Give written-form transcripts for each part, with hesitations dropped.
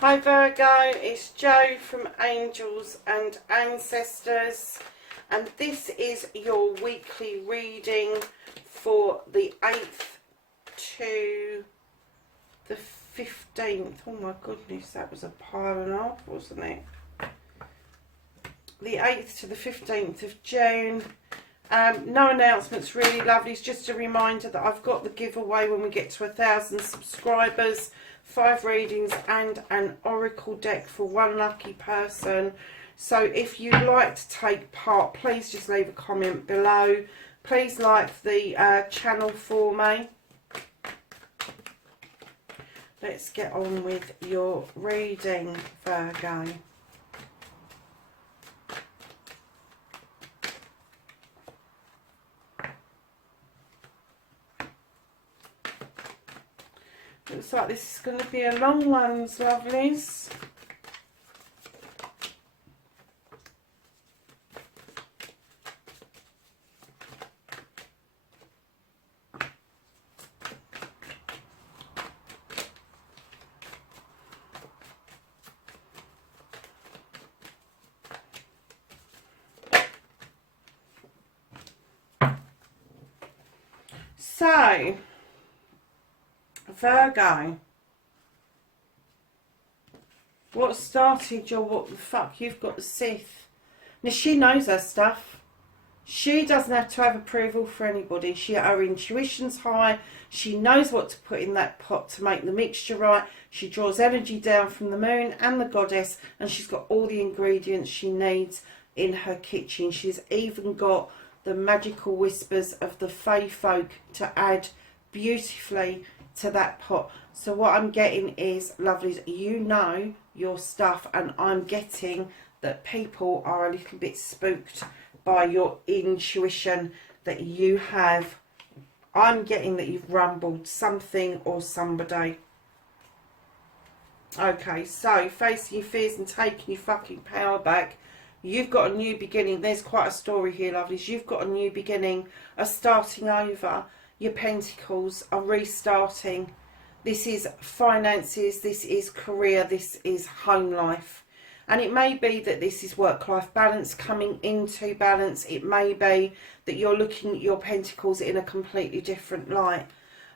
Hi Virgo, it's Jo from Angels and Ancestors, and this is your weekly reading for the 8th to the 15th. Oh my goodness, that was a pile and a half, wasn't it? The 8th to the 15th of June. No announcements really, lovelies. Just a reminder that I've got the giveaway when we get to 1,000 subscribers. 5 readings and an oracle deck for one lucky person. So if you'd like to take part, please just leave a comment below. Please like the channel for me. Let's get on with your reading, Virgo. Looks like this is going to be a long one, lovelies. So, Virgo, what started your what the fuck? You've got the Sith. Now she knows her stuff. She doesn't have to have approval for anybody. Her intuition's high. She knows what to put in that pot to make the mixture right. She draws energy down from the moon and the goddess, and she's got all the ingredients she needs in her kitchen. She's even got the magical whispers of the Fae folk to add beautifully to that pot. So what I'm getting is, lovelies, you know your stuff, and I'm getting that people are a little bit spooked by your intuition that you have. I'm getting that you've rumbled something or somebody. Okay, so facing your fears and taking your fucking power back. You've got a new beginning. There's quite a story here, lovelies. You've got a new beginning, a starting over. Your pentacles are restarting. This is finances, this is career, this is home life. And it may be that this is work-life balance coming into balance. It may be that you're looking at your pentacles in a completely different light.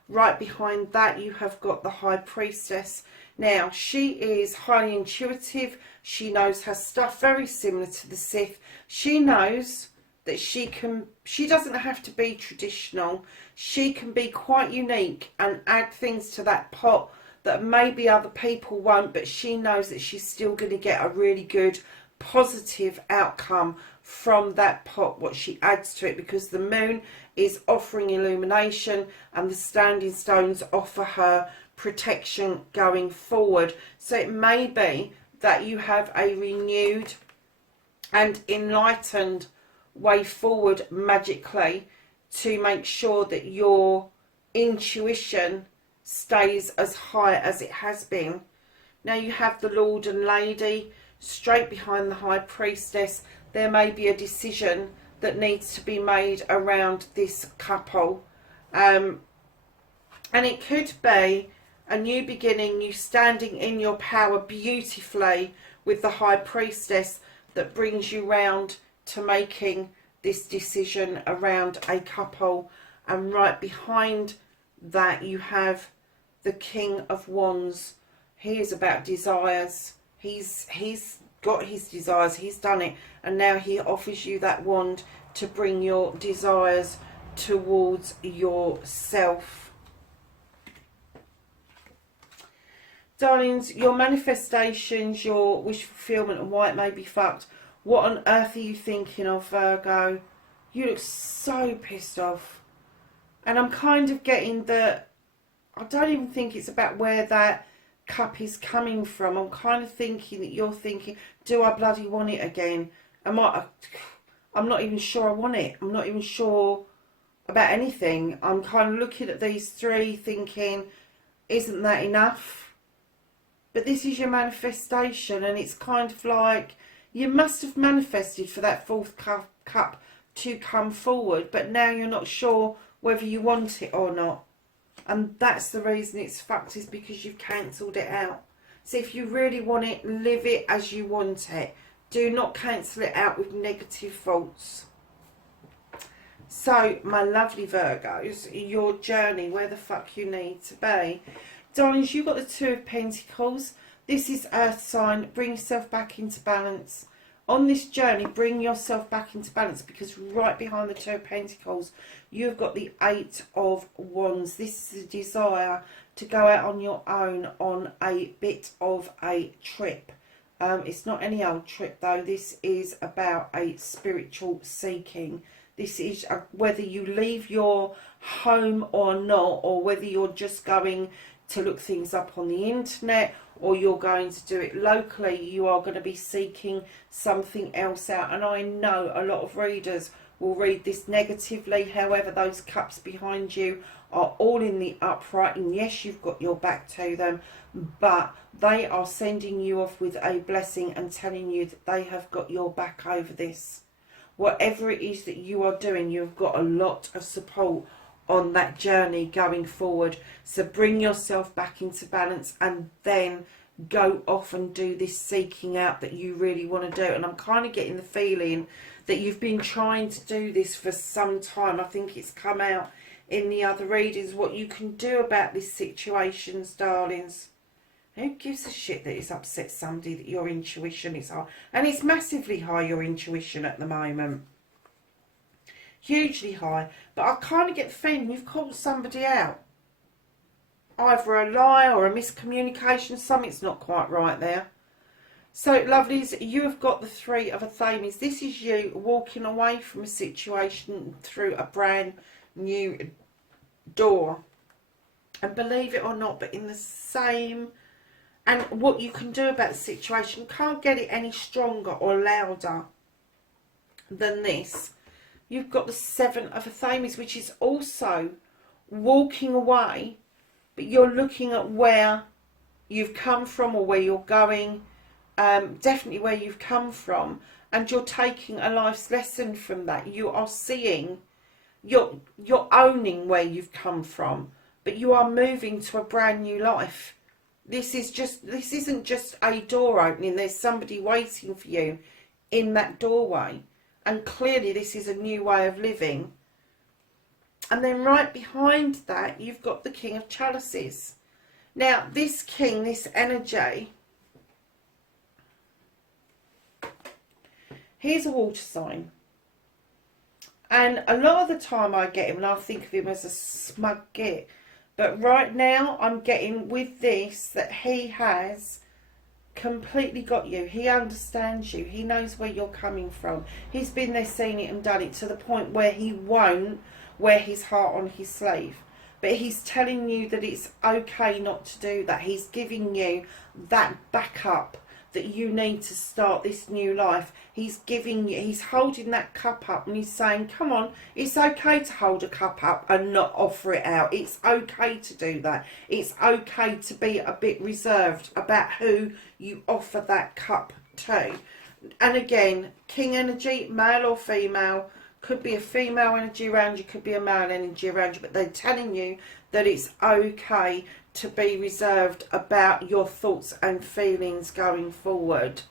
Right behind that, you have got the High Priestess. Now, she is highly intuitive. She knows her stuff, very similar to the Sith. She knows that she doesn't have to be traditional. She can be quite unique and add things to that pot that maybe other people won't, but she knows that she's still going to get a really good positive outcome from that pot, what she adds to it, because the moon is offering illumination and the standing stones offer her protection going forward. So it may be that you have a renewed and enlightened way forward magically to make sure that your intuition stays as high as it has been. Now you have the Lord and Lady straight behind the High Priestess. There may be a decision that needs to be made around this couple, and it could be a new beginning, you standing in your power beautifully with the High Priestess that brings you round to making this decision around a couple. And right behind that you have the King of Wands. He is about desires. He's got his desires, he's done it, and now he offers you that wand to bring your desires towards yourself. Darlings, your manifestations, your wish fulfillment and why it may be fucked. What on earth are you thinking of, Virgo? You look so pissed off. And I'm kind of getting that, I don't even think it's about where that cup is coming from. I'm kind of thinking that you're thinking, do I bloody want it again? I'm not even sure I want it. I'm not even sure about anything. I'm kind of looking at these three thinking, isn't that enough? But this is your manifestation, and it's kind of like you must have manifested for that fourth cup to come forward, but now you're not sure whether you want it or not. And that's the reason it's fucked, is because you've cancelled it out. So if you really want it, live it as you want it. Do not cancel it out with negative thoughts. So, my lovely Virgos, your journey, where the fuck you need to be. Darlings, you've got the Two of Pentacles. This is Earth sign. Bring yourself back into balance. On this journey, bring yourself back into balance, because right behind the Two of Pentacles, you've got the Eight of Wands. This is a desire to go out on your own on a bit of a trip. It's not any old trip though. This is about a spiritual seeking. This is whether you leave your home or not, or whether you're just going to look things up on the internet, or you're going to do it locally. You are going to be seeking something else out. And I know a lot of readers will read this negatively. However, those cups behind you are all in the upright, and yes, you've got your back to them, but they are sending you off with a blessing and telling you that they have got your back over this. Whatever it is that you are doing, you've got a lot of support on that journey going forward. So bring yourself back into balance, and then go off and do this seeking out that you really want to do. And I'm kind of getting the feeling that you've been trying to do this for some time. I think it's come out in the other readings what you can do about these situations, darlings. Who gives a shit that it's upset somebody, that your intuition is high? And it's massively high, your intuition at the moment. Hugely high. But I kind of get the feeling you've called somebody out. Either a lie or a miscommunication. Something's not quite right there. So, lovelies, you have got the Three of Athames. This is you walking away from a situation through a brand new door. And believe it or not, but in the same... And what you can do about the situation, can't get it any stronger or louder than this. You've got the Seven of Athames, which is also walking away, but you're looking at where you've come from or where you're going, definitely where you've come from, and you're taking a life's lesson from that. You are seeing, you're owning where you've come from, but you are moving to a brand new life. This isn't just a door opening. There's somebody waiting for you in that doorway. And clearly this is a new way of living. And then right behind that, you've got the King of Chalices. Now, this king, this energy, he's a water sign. And a lot of the time I get him and I think of him as a smug git. But right now, I'm getting with this that he has completely got you. He understands you. He knows where you're coming from. He's been there, seen it and done it, to the point where he won't wear his heart on his sleeve. But he's telling you that it's okay not to do that. He's giving you that backup that you need to start this new life. He's giving you, he's holding that cup up and he's saying, come on, it's okay to hold a cup up and not offer it out. It's okay to do that. It's okay to be a bit reserved about who you offer that cup to. And again, king energy, male or female, could be a female energy around you, could be a male energy around you, but they're telling you that it's okay to be reserved about your thoughts and feelings going forward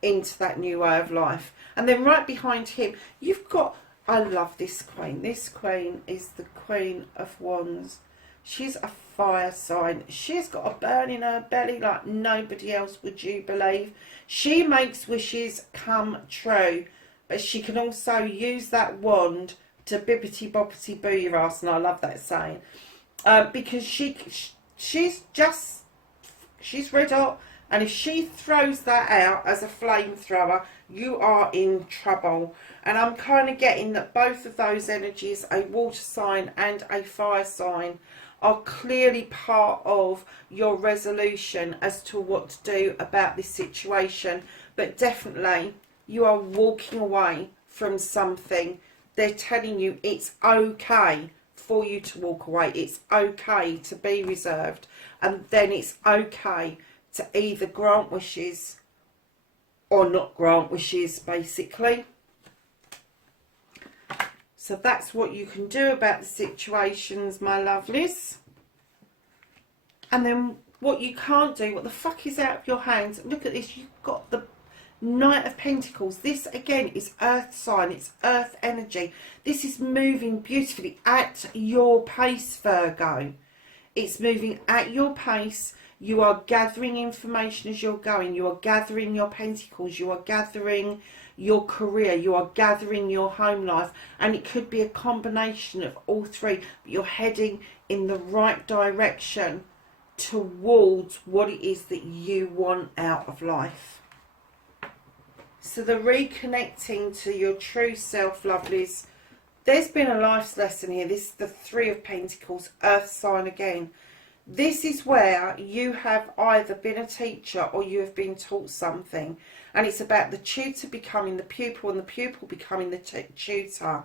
into that new way of life. And then right behind him, you've got, I love this queen. This queen is the Queen of Wands. She's a fire sign. She's got a burn in her belly like nobody else, would you believe? She makes wishes come true, but she can also use that wand to bibbity boppity boo your ass, and I love that saying. Because she's red hot, and if she throws that out as a flamethrower, you are in trouble. And I'm kind of getting that both of those energies, a water sign and a fire sign, are clearly part of your resolution as to what to do about this situation. But definitely, you are walking away from something. They're telling you it's okay for you to walk away. It's okay to be reserved, and then it's okay to either grant wishes or not grant wishes, basically. So that's what you can do about the situations, my lovelies. And then What you can't do, what the fuck is out of your hands, look at this, you've got the Knight of Pentacles. This again is earth sign, it's earth energy. This is moving beautifully at your pace, Virgo. It's moving at your pace. You are gathering information as you're going. You are gathering your pentacles. You are gathering your career. You are gathering your home life. And it could be a combination of all three. But you're heading in the right direction towards what it is that you want out of life. So the reconnecting to your true self, lovelies. There's been a life's lesson here. This is the Three of Pentacles, earth sign again. This is where you have either been a teacher or you have been taught something. And it's about the tutor becoming the pupil and the pupil becoming the tutor.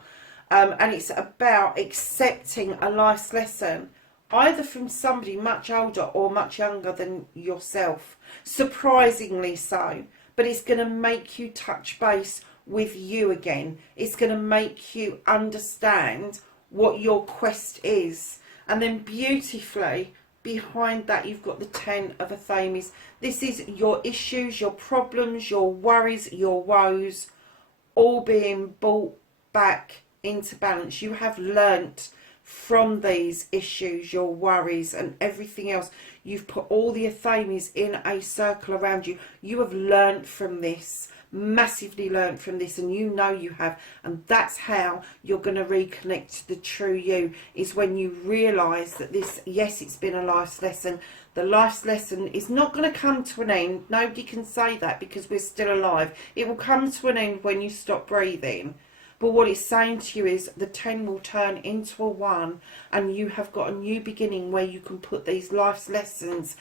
And it's about accepting a life's lesson, either from somebody much older or much younger than yourself. Surprisingly so. But it's going to make you touch base with you again. It's going to make you understand what your quest is. And then beautifully behind that you've got the Ten of Athames. This is your issues, your problems, your worries, your woes, all being brought back into balance. You have learnt from these issues, your worries and everything else. You've put all the Athames in a circle around you. You have learnt from this, massively learnt from this, and you know you have. And that's how you're going to reconnect to the true you, is when you realise that this, yes, it's been a life's lesson. The life's lesson is not going to come to an end. Nobody can say that because we're still alive. It will come to an end when you stop breathing. But what it's saying to you is the 10 will turn into a 1, and you have got a new beginning where you can put these life's lessons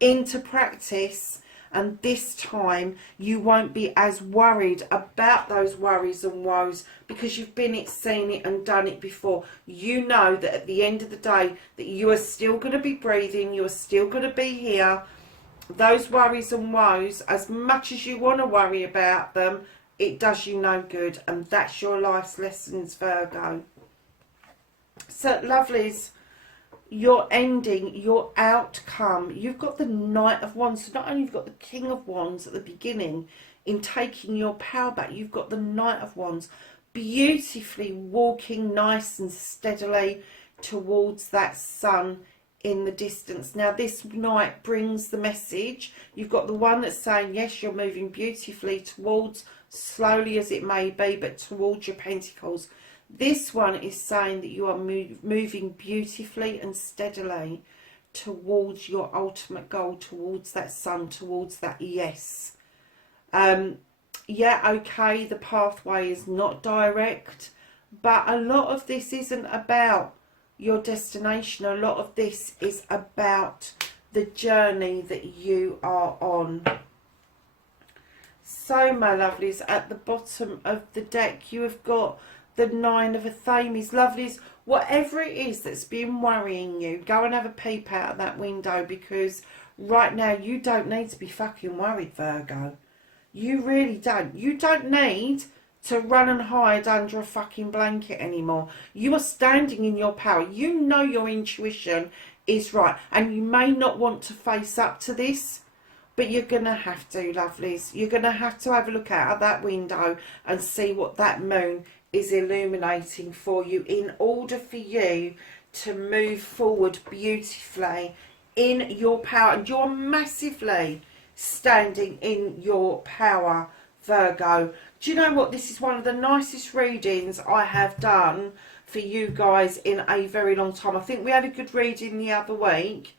into practice. And this time you won't be as worried about those worries and woes because you've been it, seen it and done it before. You know that at the end of the day that you are still going to be breathing, you are still going to be here. Those worries and woes, as much as you want to worry about them, it does you no good. And that's your life's lessons, Virgo. So, lovelies, your ending, your outcome, you've got the Knight of Wands. So not only you've got the King of Wands at the beginning in taking your power back, you've got the Knight of Wands beautifully walking nice and steadily towards that sun in the distance. Now this Knight brings the message. You've got the one that's saying, yes, you're moving beautifully towards, slowly as it may be, but towards your pentacles. This one is saying that you are moving beautifully and steadily towards your ultimate goal, towards that sun, towards that yes. Yeah, okay, the pathway is not direct, but a lot of this isn't about your destination. A lot of this is about the journey that you are on. So, my lovelies, at the bottom of the deck, you have got the Nine of Athames. Lovelies, whatever it is that's been worrying you, go and have a peep out of that window, because right now you don't need to be fucking worried, Virgo. You really don't. You don't need to run and hide under a fucking blanket anymore. You are standing in your power. You know your intuition is right, and you may not want to face up to this, but you're going to have to, lovelies. You're going to have a look out of that window and see what that moon is illuminating for you in order for you to move forward beautifully in your power. And you're massively standing in your power, Virgo. Do you know what? This is one of the nicest readings I have done for you guys in a very long time. I think we had a good reading the other week.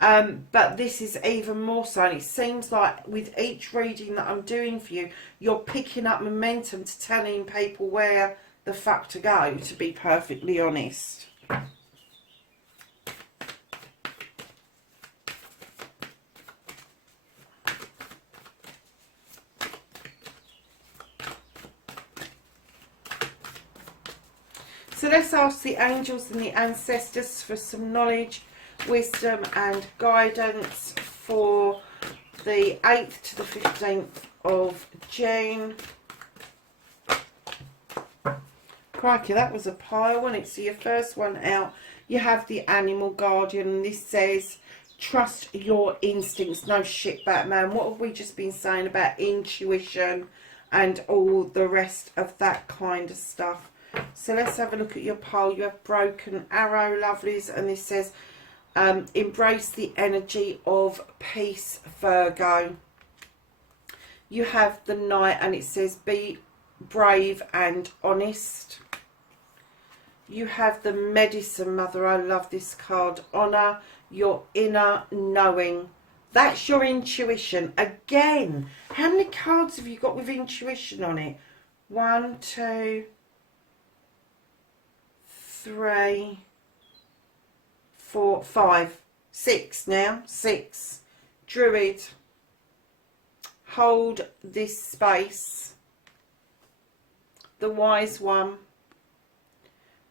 But this is even more so, and it seems like with each reading that I'm doing for you, you're picking up momentum to telling people where the fuck to go, to be perfectly honest. So let's ask the angels and the ancestors for some knowledge, wisdom and guidance for the 8th to the 15th of June. Crikey, that was a pile, wasn't it? So your first one out, you have the animal guardian, and this says, Trust your instincts. No shit, Batman. What have we just been saying about intuition and all the rest of that kind of stuff? So let's have a look at your pole. You have broken arrow, lovelies, and this says, embrace the energy of peace, Virgo. You have the Knight, and it says, be brave and honest. You have the Medicine Mother. I love this card. Honour your inner knowing. That's your intuition. Again, how many cards have you got with intuition on it? 1, 2, 3, 4, 5, 6 now. 6. Druid. Hold this space. The Wise One.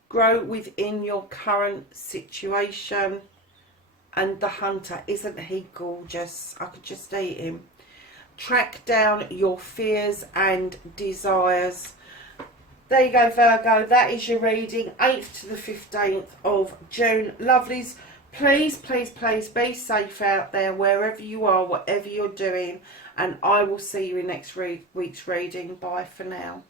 Grow within your current situation. And the Hunter. Isn't he gorgeous? I could just eat him. Track down your fears and desires. There you go, Virgo. That is your reading, 8th to the 15th of June. Lovelies, please, please, please be safe out there, wherever you are, whatever you're doing. And I will see you in next week's reading. Bye for now.